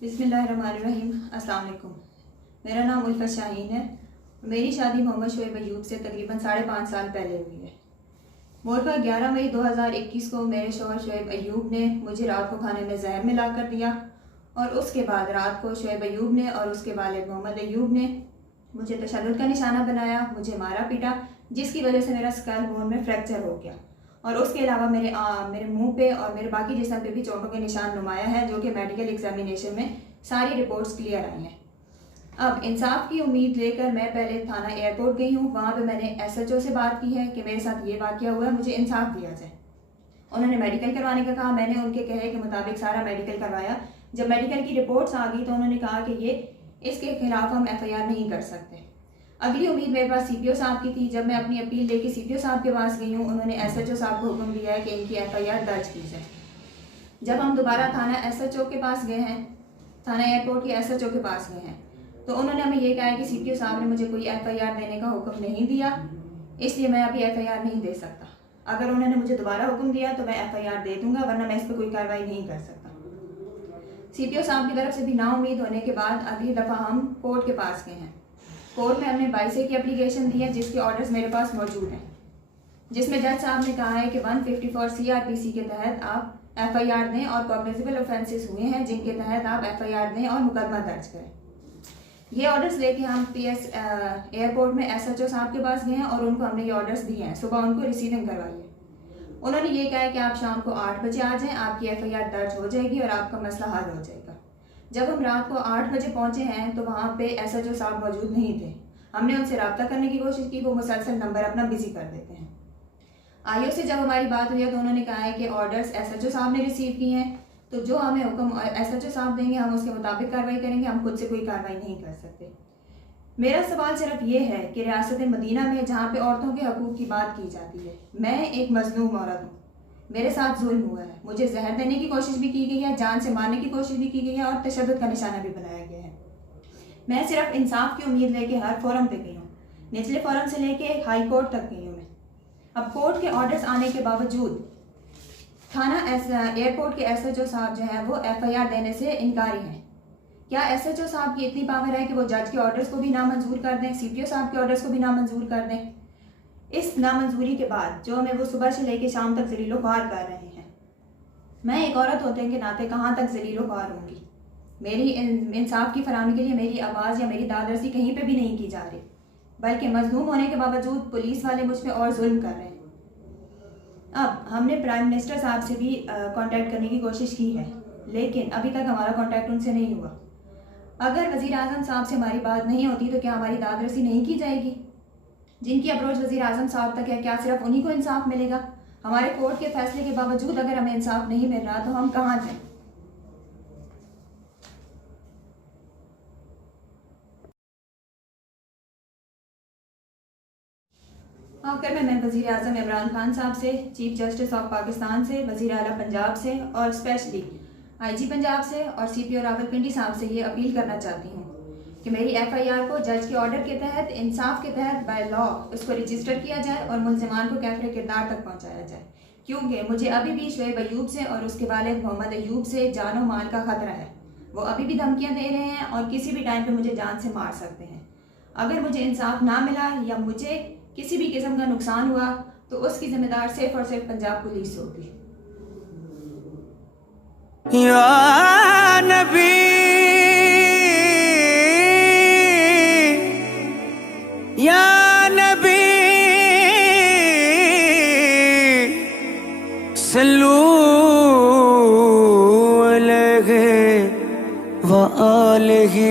बिस्मिल्लाहिर्रहमानिर्रहीम। अस्सलाम वालेकुम। मेरा नाम उल्फत शाहीन है। मेरी शादी मोहम्मद शोएब अयूब से तकरीबन 5.5 साल पहले हुई है। मोरका 11 मई 2021 को मेरे शौहर शोएब अयूब ने मुझे रात को खाने में जहर मिला कर दिया और उसके बाद रात को शोएब अयूब ने और उसके वालिद मोहम्मद अयूब ने मुझे तशद्दुद का निशाना बनाया, मुझे मारा पीटा, जिसकी वजह से मेरा स्कल बोन में फ्रैक्चर हो गया और उसके अलावा मेरे मुंह पे और मेरे बाकी जिस्म पे भी चोटों के निशान नुमाया है, जो कि मेडिकल एग्जामिनेशन में सारी रिपोर्ट्स क्लियर आई हैं। अब इंसाफ की उम्मीद लेकर मैं पहले थाना एयरपोर्ट गई हूँ। वहाँ पे मैंने SHO से बात की है कि मेरे साथ ये वाक़या हुआ है, मुझे इंसाफ दिया जाए। उन्होंने मेडिकल करवाने का कहा, मैंने उनके कहे के मुताबिक सारा मेडिकल करवाया। जब मेडिकल की रिपोर्ट्स आ गई तो उन्होंने कहा कि ये इसके खिलाफ हम FIR नहीं कर सकते। अगली उम्मीद मेरे पास CPO साहब की थी। जब मैं अपनी अपील लेके CPO साहब के पास गई हूँ, उन्होंने SHO साहब को हुक्म दिया है कि इनकी FIR दर्ज की जाए। जब हम दोबारा थाना SHO के पास गए हैं, थाना एयरपोर्ट के SHO के पास गए हैं, तो उन्होंने हमें ये कहा है कि CPO साहब ने मुझे कोई FIR देने का हुक्म नहीं दिया, इसलिए मैं अभी FIR नहीं दे सकता। अगर उन्होंने मुझे दोबारा हुक्म दिया तो मैं FIR दे दूंगा, वरना मैं इस पर कोई कार्रवाई नहीं कर सकता। CPO साहब की तरफ से भी नाउम्मीद होने के बाद अगली दफ़ा हम कोर्ट के पास गए हैं। कोर्ट में हमने 22A की एप्लीकेशन दी है, जिसके ऑर्डर्स मेरे पास मौजूद हैं, जिसमें जज साहब ने कहा है कि 154 CRPC के तहत आप FIR दें और कॉग्निजेबल ऑफेंसेस हुए हैं जिनके तहत आप FIR दें और मुकदमा दर्ज करें। ये ऑर्डर्स लेके हम PS एयरपोर्ट में SHO साहब के पास गए हैं और उनको हमने ये ऑर्डर्स दिए हैं। सुबह उनको रिसीविंग करवाई है। उन्होंने ये कहा है कि आप शाम को 8 बजे आ जाएं, आपकी FIR दर्ज हो जाएगी और आपका मसला हल हो जाएगा। जब हम रात को 8 बजे पहुंचे हैं तो वहाँ पे SHO साहब मौजूद नहीं थे। हमने उनसे रब्ता करने की कोशिश की, वो मुसलसल नंबर अपना बिजी कर देते हैं। IO से जब हमारी बात हुई है तो उन्होंने कहा है कि ऑर्डर्स SHO साहब ने रिसीव किए हैं, तो जो हमें हुक्म SHO साहब देंगे हम उसके मुताबिक कार्रवाई करेंगे, हम खुद से कोई कार्रवाई नहीं कर सकते। मेरा सवाल सिर्फ ये है कि रियासत मदीना में जहाँ पे औरतों के हकूक़ की बात की जाती है, मैं एक मजलूम औरत हूँ, मेरे साथ जुल्म हुआ है, मुझे जहर देने की कोशिश भी की गई है, जान से मारने की कोशिश भी की गई है और तशद्दुद का निशाना भी बनाया गया है। मैं सिर्फ इंसाफ की उम्मीद लेके हर फोरम पे गई हूँ, निचले फोरम से लेके हाई कोर्ट तक गई हूँ मैं। अब कोर्ट के ऑर्डर्स आने के बावजूद थाना एयरपोर्ट के SHO साहब जो है वो FIR देने से इनकारी हैं। क्या SHO साहब की इतनी पावर है कि वो जज के ऑर्डर्स को भी नामंजूर कर दें, CPO साहब के ऑर्डर्स को भी नामंजूर कर दें? इस नामंजूरी के बाद जो हमें वो सुबह से लेके शाम तक ज़लीलो ख्वार कर रहे हैं, मैं एक औरत होने के नाते कहाँ तक ज़लीलो ख्वार होंगी? मेरी इंसाफ की फरहमी के लिए मेरी आवाज़ या मेरी दादरसी कहीं पे भी नहीं की जा रही, बल्कि मजलूम होने के बावजूद पुलिस वाले मुझ पर और जुल्म कर रहे हैं। अब हमने प्राइम मिनिस्टर साहब से भी कांटेक्ट करने की कोशिश की है, लेकिन अभी तक हमारा कांटेक्ट उनसे नहीं हुआ। अगर वज़ीर आज़म साहब से हमारी बात नहीं होती तो क्या हमारी दादरसी नहीं की जाएगी? जिनकी अप्रोच वज़ीर आज़म साहब तक है, क्या सिर्फ उन्हीं को इंसाफ मिलेगा? हमारे कोर्ट के फैसले के बावजूद अगर हमें इंसाफ नहीं मिल रहा तो हम कहाँ जाएं? आखिर में मैं वज़ीर आज़म इमरान खान साहब से, चीफ जस्टिस ऑफ पाकिस्तान से, वज़ीर आला पंजाब से और स्पेशली IG पंजाब से और CPO रावलपिंडी साहब से ये अपील करना चाहती हूँ कि मेरी FIR को जज के ऑर्डर के तहत, इंसाफ के तहत बाय लॉ उसको रजिस्टर किया जाए और मुल्ज़िमान को कैफ़रे किरदार तक पहुँचाया जाए, क्योंकि मुझे अभी भी शोएब अयूब से और उसके वालिद मोहम्मद अयूब से जानो माल का ख़तरा है। वो अभी भी धमकियाँ दे रहे हैं और किसी भी टाइम पे मुझे जान से मार सकते हैं। अगर मुझे इंसाफ ना मिला या मुझे किसी भी किस्म का नुकसान हुआ तो उसकी जिम्मेदार सिर्फ और सिर्फ पंजाब पुलिस होगी। या नबी या नबी सल्लू अलैहि व आलिहि